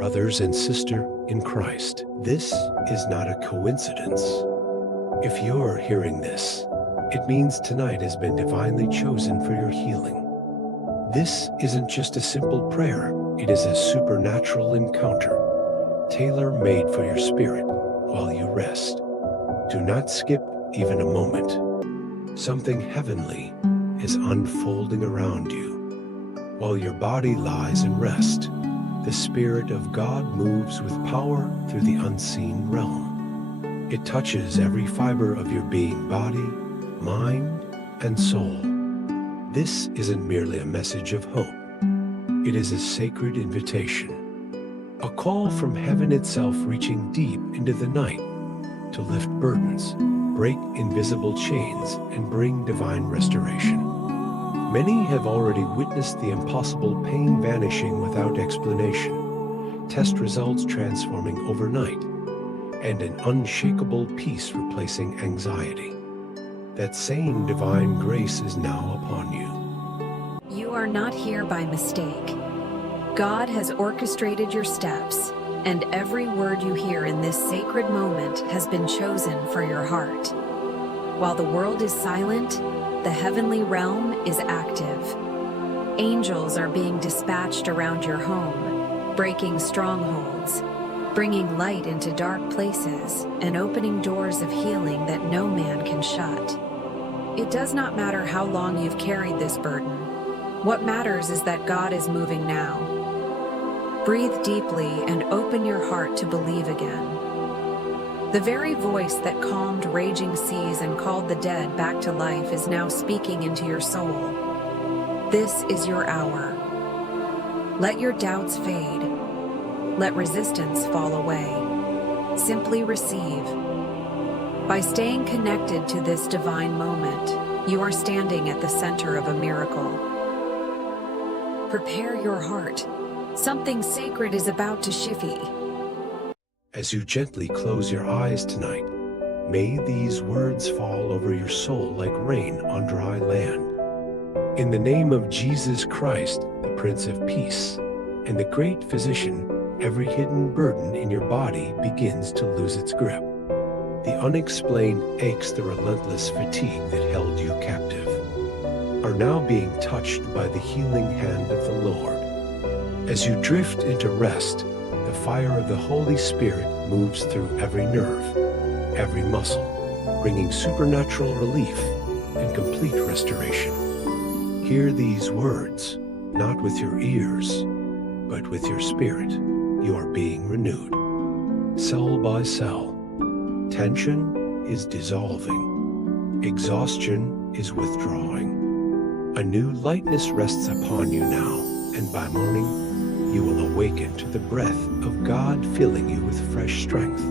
brothers and sister in Christ. This is not a coincidence. If you're hearing this, it means tonight has been divinely chosen for your healing. This isn't just a simple prayer, it is a supernatural encounter, tailor-made for your spirit while you rest. Do not skip even a moment. Something heavenly is unfolding around you. While your body lies in rest, the Spirit of God moves with power through the unseen realm. It touches every fiber of your being, body, mind, and soul. This isn't merely a message of hope. It is a sacred invitation, a call from heaven itself reaching deep into the night to lift burdens, break invisible chains, and bring divine restoration. Many have already witnessed the impossible pain vanishing without explanation, test results transforming overnight, and an unshakable peace replacing anxiety. That same divine grace is now upon you. You are not here by mistake. God has orchestrated your steps, and every word you hear in this sacred moment has been chosen for your heart. While the world is silent, the heavenly realm is active. Angels are being dispatched around your home, breaking strongholds, bringing light into dark places, and opening doors of healing that no man can shut. It does not matter how long you've carried this burden. What matters is that God is moving now. Breathe deeply and open your heart to believe again. The very voice that calmed raging seas and called the dead back to life is now speaking into your soul. This is your hour. Let your doubts fade. Let resistance fall away. Simply receive. By staying connected to this divine moment, you are standing at the center of a miracle. Prepare your heart. Something sacred is about to shift. As you gently close your eyes tonight, may these words fall over your soul like rain on dry land. In the name of Jesus Christ, the Prince of Peace, and the great Physician, every hidden burden in your body begins to lose its grip. The unexplained aches, the relentless fatigue that held you captive, are now being touched by the healing hand of the Lord. As you drift into rest, the fire of the Holy Spirit moves through every nerve, every muscle, bringing supernatural relief and complete restoration. Hear these words, not with your ears, but with your spirit. You are being renewed. Cell by cell, tension is dissolving. Exhaustion is withdrawing. A new lightness rests upon you now, and by morning, you will awaken to the breath of God filling you with fresh strength.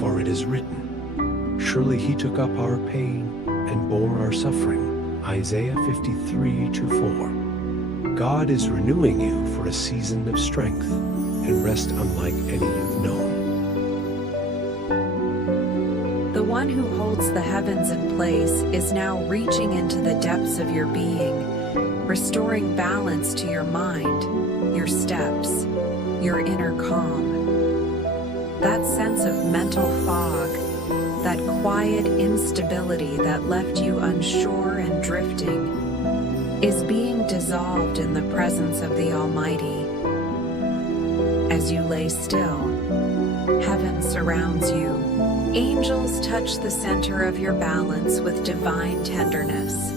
For it is written, surely he took up our pain and bore our suffering. Isaiah 53:4. God is renewing you for a season of strength and rest unlike any you've known. The one who holds the heavens in place is now reaching into the depths of your being, restoring balance to your mind, your steps, your inner calm. That sense of mental fog, that quiet instability that left you unsure and drifting, is being dissolved in the presence of the Almighty. As you lay still, heaven surrounds you. Angels touch the center of your balance with divine tenderness.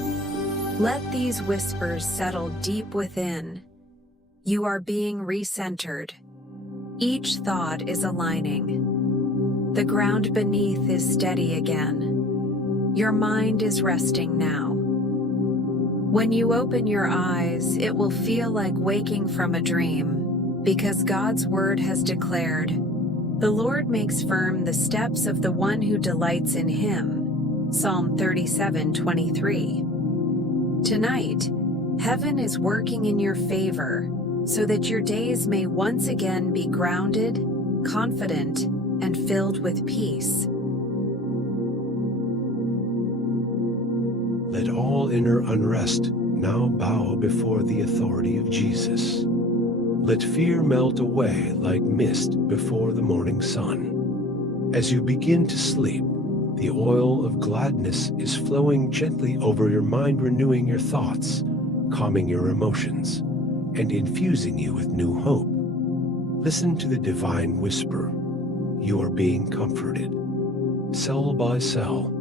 Let these whispers settle deep within. You are being recentered. Each thought is aligning. The ground beneath is steady again. Your mind is resting now. When you open your eyes, it will feel like waking from a dream, because God's word has declared, "The Lord makes firm the steps of the one who delights in him." Psalm 37:23. Tonight, heaven is working in your favor so that your days may once again be grounded, confident, and filled with peace. Let all inner unrest now bow before the authority of Jesus. Let fear melt away like mist before the morning sun. As you begin to sleep, the oil of gladness is flowing gently over your mind, renewing your thoughts, calming your emotions, and infusing you with new hope. Listen to the divine whisper. You are being comforted. Cell by cell,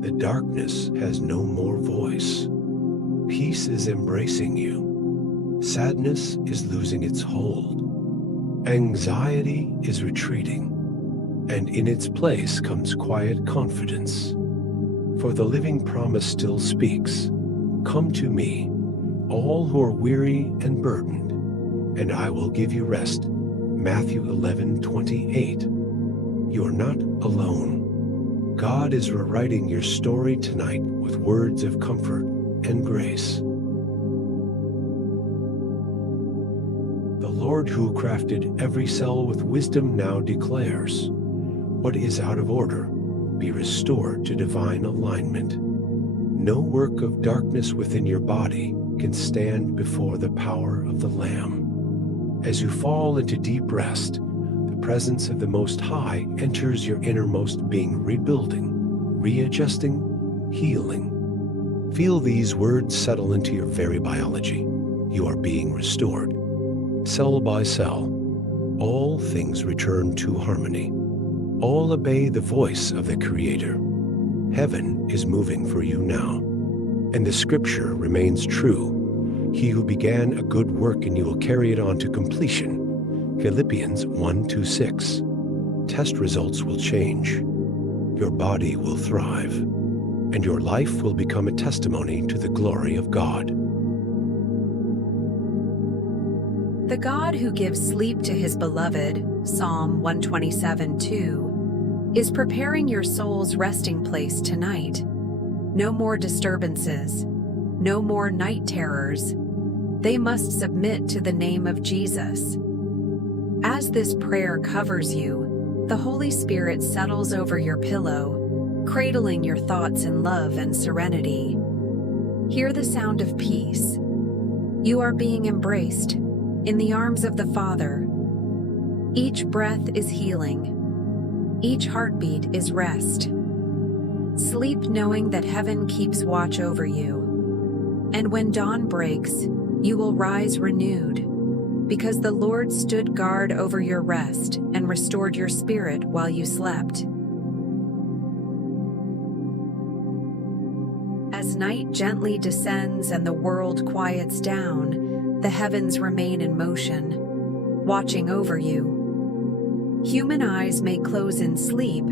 the darkness has no more voice. Peace is embracing you. Sadness is losing its hold. Anxiety is retreating, and in its place comes quiet confidence. For the living promise still speaks, "Come to me, all who are weary and burdened, and I will give you rest." Matthew 11:28. You are not alone. God is rewriting your story tonight with words of comfort and grace. The Lord who crafted every cell with wisdom now declares, what is out of order, be restored to divine alignment. No work of darkness within your body can stand before the power of the Lamb. As you fall into deep rest, the presence of the Most High enters your innermost being, rebuilding, readjusting, healing. Feel these words settle into your very biology. You are being restored. Cell by cell, all things return to harmony. All obey the voice of the Creator. Heaven is moving for you now. And the scripture remains true. He who began a good work in you will carry it on to completion. Philippians 1:6. Test results will change. Your body will thrive. And your life will become a testimony to the glory of God. The God who gives sleep to his beloved, Psalm 127:2, is preparing your soul's resting place tonight. No more disturbances, no more night terrors. They must submit to the name of Jesus. As this prayer covers you, the Holy Spirit settles over your pillow, cradling your thoughts in love and serenity. Hear the sound of peace. You are being embraced in the arms of the Father. Each breath is healing. Each heartbeat is rest. Sleep knowing that heaven keeps watch over you. And when dawn breaks, you will rise renewed, because the Lord stood guard over your rest and restored your spirit while you slept. As night gently descends and the world quiets down, the heavens remain in motion, watching over you. Human eyes may close in sleep,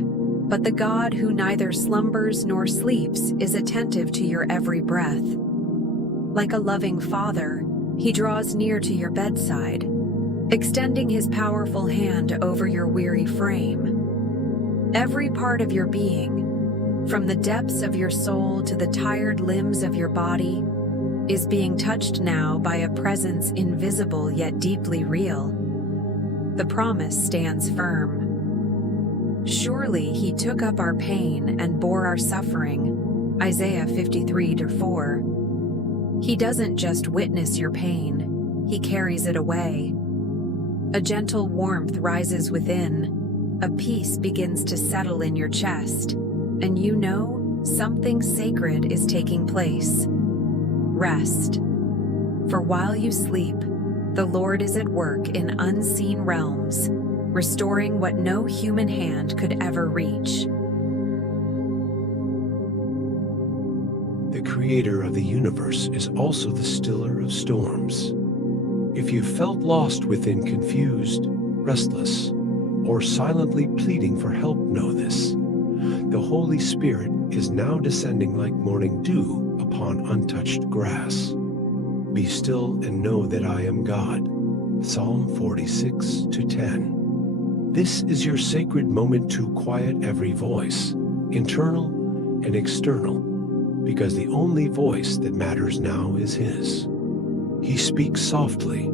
but the God who neither slumbers nor sleeps is attentive to your every breath. Like a loving father, he draws near to your bedside, extending his powerful hand over your weary frame. Every part of your being, from the depths of your soul to the tired limbs of your body, is being touched now by a presence invisible yet deeply real. The promise stands firm. Surely he took up our pain and bore our suffering, Isaiah 53:4. He doesn't just witness your pain, he carries it away. A gentle warmth rises within, a peace begins to settle in your chest, and you know something sacred is taking place. Rest. For while you sleep, the Lord is at work in unseen realms, restoring what no human hand could ever reach. The Creator of the universe is also the stiller of storms. If you felt lost within, confused, restless, or silently pleading for help, know this. The Holy Spirit is now descending like morning dew upon untouched grass. Be still and know that I am God. Psalm 46:10. This is your sacred moment to quiet every voice, internal and external, because the only voice that matters now is His. He speaks softly,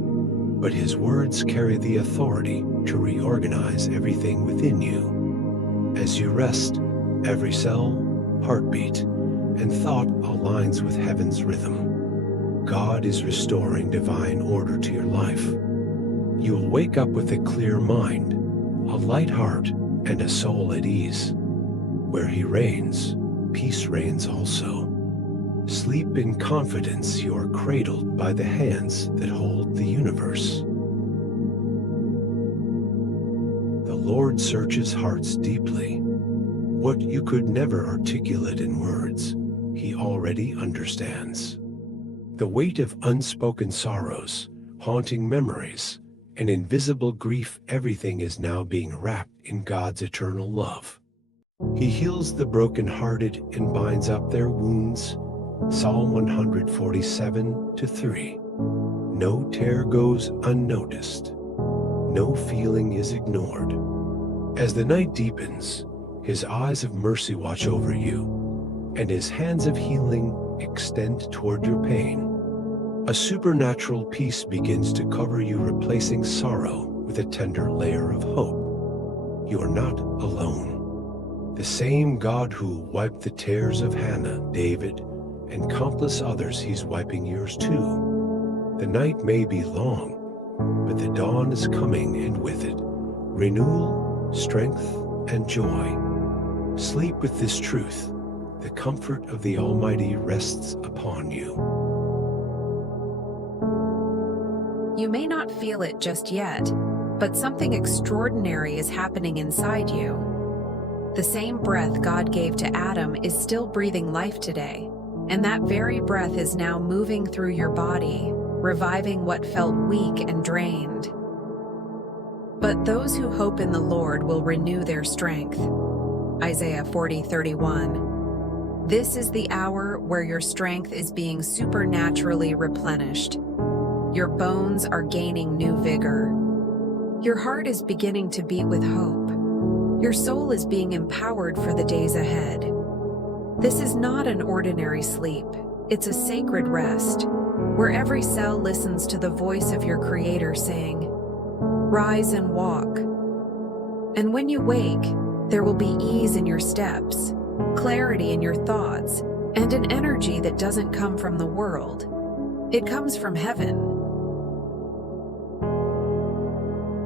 but His words carry the authority to reorganize everything within you. As you rest, every cell, heartbeat, and thought aligns with heaven's rhythm. God is restoring divine order to your life. You'll wake up with a clear mind, a light heart, and a soul at ease. Where He reigns, peace reigns also. Sleep in confidence you are cradled by the hands that hold the universe. The Lord searches hearts deeply. What you could never articulate in words, He already understands. The weight of unspoken sorrows, haunting memories, and invisible grief, everything is now being wrapped in God's eternal love. He heals the brokenhearted and binds up their wounds. Psalm 147:3. No tear goes unnoticed. No feeling is ignored. As the night deepens, His eyes of mercy watch over you, and His hands of healing extend toward your pain. A supernatural peace begins to cover you, replacing sorrow with a tender layer of hope. You are not alone. The same God who wiped the tears of Hannah, David, and countless others, He's wiping yours too. The night may be long, but the dawn is coming, and with it, renewal, strength, and joy. Sleep with this truth. The comfort of the Almighty rests upon you. You may not feel it just yet, but something extraordinary is happening inside you. The same breath God gave to Adam is still breathing life today, and that very breath is now moving through your body, reviving what felt weak and drained. But those who hope in the Lord will renew their strength. Isaiah 40:31. This is the hour where your strength is being supernaturally replenished. Your bones are gaining new vigor. Your heart is beginning to beat with hope. Your soul is being empowered for the days ahead. This is not an ordinary sleep. It's a sacred rest, where every cell listens to the voice of your Creator saying, "Rise and walk." And when you wake, there will be ease in your steps, clarity in your thoughts, and an energy that doesn't come from the world. It comes from heaven.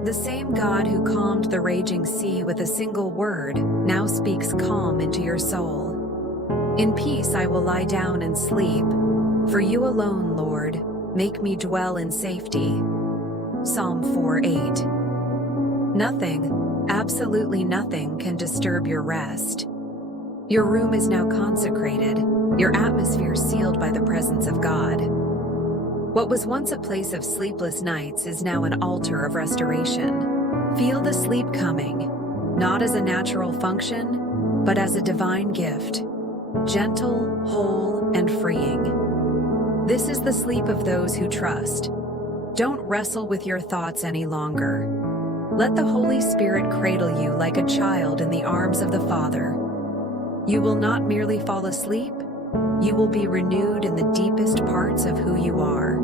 The same God who calmed the raging sea with a single word now speaks calm into your soul. In peace I will lie down and sleep. For you alone, Lord, make me dwell in safety. Psalm 4:8. Nothing, absolutely nothing, can disturb your rest. Your room is now consecrated, your atmosphere sealed by the presence of God. What was once a place of sleepless nights is now an altar of restoration. Feel the sleep coming, not as a natural function, but as a divine gift, gentle, whole, and freeing. This is the sleep of those who trust. Don't wrestle with your thoughts any longer. Let the Holy Spirit cradle you like a child in the arms of the Father. You will not merely fall asleep, you will be renewed in the deepest parts of who you are.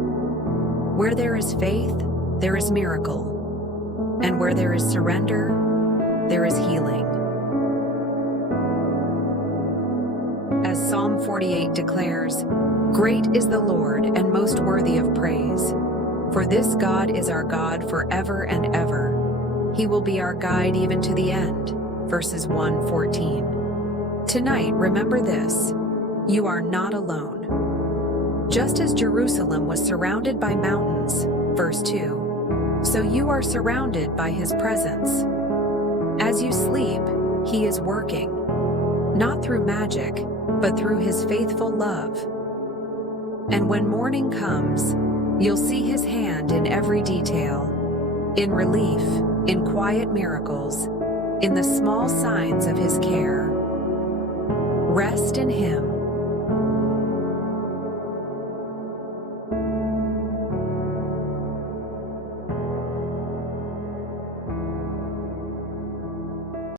Where there is faith, there is miracle. And where there is surrender, there is healing. As Psalm 48 declares, "Great is the Lord and most worthy of praise. For this God is our God forever and ever. He will be our guide even to the end." Verses 1-14. Tonight, remember this: you are not alone. Just as Jerusalem was surrounded by mountains, verse 2, so you are surrounded by His presence. As you sleep, He is working, not through magic, but through His faithful love. And when morning comes, you'll see His hand in every detail, in relief, in quiet miracles, in the small signs of His care. Rest in Him,